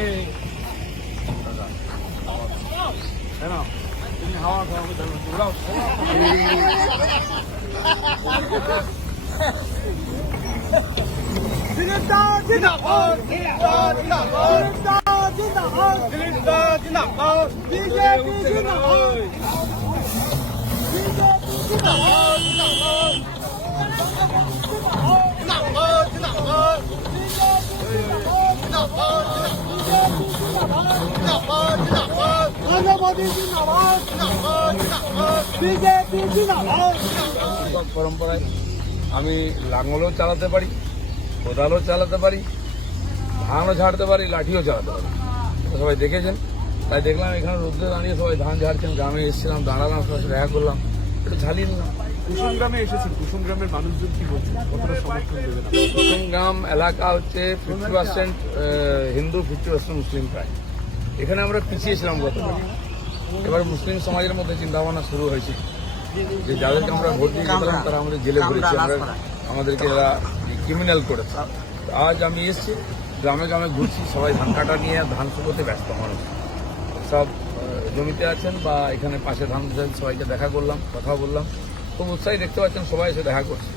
哎，老大，好了，来嘛，给你哈啊哈，我等不了了。哈哈哈哈哈！哈哈，这个刀，这个刀，这个刀，这个刀，这个刀，这个刀，这个刀。পরম্পরায় আমি লাঙলও চালাতে পারি কোদালও চালাতে পারি ধানও ঝাড়তে পারি লাঠিও চালাতে পারি। সবাই দেখেছেন? তাই দেখলাম এখানে রোদ্রে দাঁড়িয়ে সবাই ধান ঝাড়ছেন গ্রামে এসেছিলাম দাঁড়ালাম সাথে দেখা করলাম। একটু ঝালিয়ে নিলাম। কুসুম গ্রামে এসেছেন কুসুম গ্রামের মানুষজন কি বলছেন? কতটা সমর্থন দেবেন? কুসুমগ্রাম এলাকা হচ্ছে fifty percent Hindu fifty percent মুসলিম প্রায়। এখানে আমরা পিছিয়ে ছিলাম গতবার এবার মুসলিম সমাজের মধ্যে চিন্তাভাবনা শুরু হয়েছে। যে যাদেরকে আমরা ভোট দিয়ে গেছিলাম তারা আমাদের জেলে ভরেছি আমাদেরকে এরা ক্রিমিনাল করেছে। আজ আমি এসেছি, গ্রামে গ্রামে ঘুরছি, সবাই ধান কাটা নিয়ে ধান শুকোতে ব্যস্ত মানুষ। সব জমিতে আছেন বা এখানে পাশে ধান সবাইকে দেখা করলাম কথা বললাম। খুব উৎসাহী দেখতে পাচ্ছেন, সবাই এসে দেখা করছে।